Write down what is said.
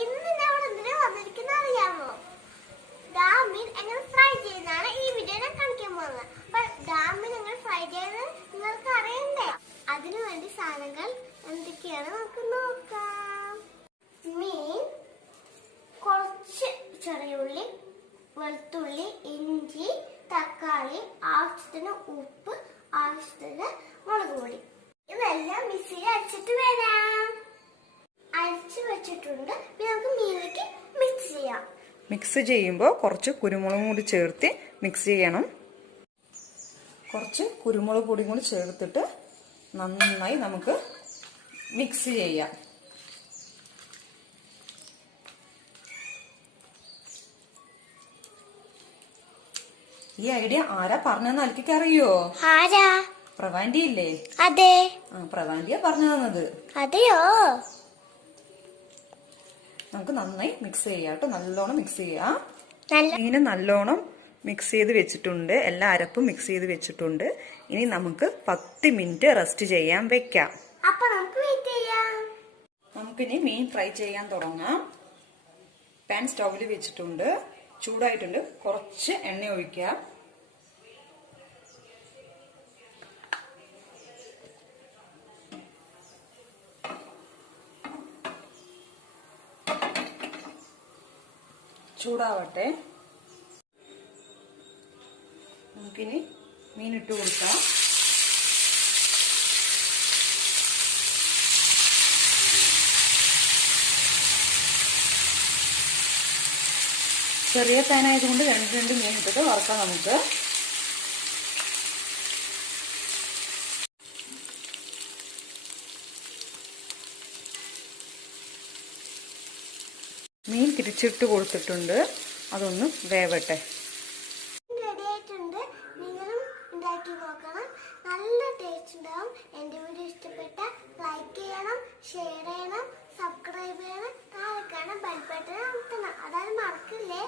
ഇന്ന് എന്തിനാ വന്നിരിക്കുന്ന അറിയാമോ? എങ്ങനെ ഫ്രൈ ഈ വീഡിയോ ഞാൻ കാണിക്കാൻ പോകുന്നത്. എങ്ങനെ ഫ്രൈ നിങ്ങൾക്ക് അതിനു വേണ്ടി സാധനങ്ങൾ എന്തൊക്കെയാണ് നമുക്ക് നോക്കാം. മീൻ കുറച്ച് ചെറിയ ഉള്ളി ഇഞ്ചി തക്കാളി ഉപ്പ് ആവശ്യത്തിന് മുളക് പൊടി. ഇതെല്ലാം മിക്സിയിൽ അരച്ചിട്ട് വരാം. അരിച്ചു വെച്ചിട്ടുണ്ട്. നമുക്ക് മീനിലേക്ക് മിക്സ് ചെയ്യാം. മിക്സ് ചെയ്യുമ്പോൾ കുറച്ച് കുരുമുളകും കൂടി ചേർത്ത് മിക്സ് ചെയ്യണം. കുറച്ച് കുരുമുളക് പൊടിയും കൂടി ചേർത്തിട്ട് നന്നായി നമുക്ക് മിക്സ് ചെയ്യാം. ഈ ഐഡിയ ആരാ പറഞ്ഞതെന്ന് അൽക്കിക്ക് അറിയോ? ആരാ? പ്രവാന്റി ഇല്ലേ അതെ. ആ പ്രവാന്റിയാ പറഞ്ഞു തന്നത് അതെയോ? നമുക്ക് നന്നായി മിക്സ് ചെയ്യാം കേട്ടോ. നല്ലോണം മിക്സ് ചെയ്യാം. മീന് നല്ലോണം മിക്സ് ചെയ്ത് വെച്ചിട്ടുണ്ട്. എല്ലാ അരപ്പും മിക്സ് ചെയ്ത് വെച്ചിട്ടുണ്ട്. ഇനി നമുക്ക് പത്ത് മിനിറ്റ് റെസ്റ്റ് ചെയ്യാൻ വെക്കാം. നമുക്കിനി മീൻ ഫ്രൈ ചെയ്യാൻ തുടങ്ങാം. പാൻ സ്റ്റൗവിൽ വെച്ചിട്ടുണ്ട്. ചൂടായിട്ടുണ്ട്. കുറച്ച് എണ്ണ ഒഴിക്കാം. ചൂടാവട്ടെ. നമുക്കിനി മീനിട്ട് കൊടുക്കാം. ചെറിയ പാനായതുകൊണ്ട് രണ്ട് രണ്ട് മീൻ ഇട്ടിട്ട് വറക്കാം നമുക്ക്. മീൻ തിരിച്ചിട്ട് കൊടുത്തിട്ടുണ്ട്. അതൊന്ന് വേവട്ടെ. റെഡിയായിട്ടുണ്ട് നിങ്ങളും നോക്കണം. നല്ല ടേസ്റ്റ് ഉണ്ടാവും. എന്റെ വീഡിയോ ഇഷ്ടപ്പെട്ട ലൈക്ക് ചെയ്യണം ഷെയർ ചെയ്യണം സബ്സ്ക്രൈബ് ചെയ്യണം. കാണാൻ ബെൽ ബട്ടൺ അതാണ് മറക്കില്ലേ?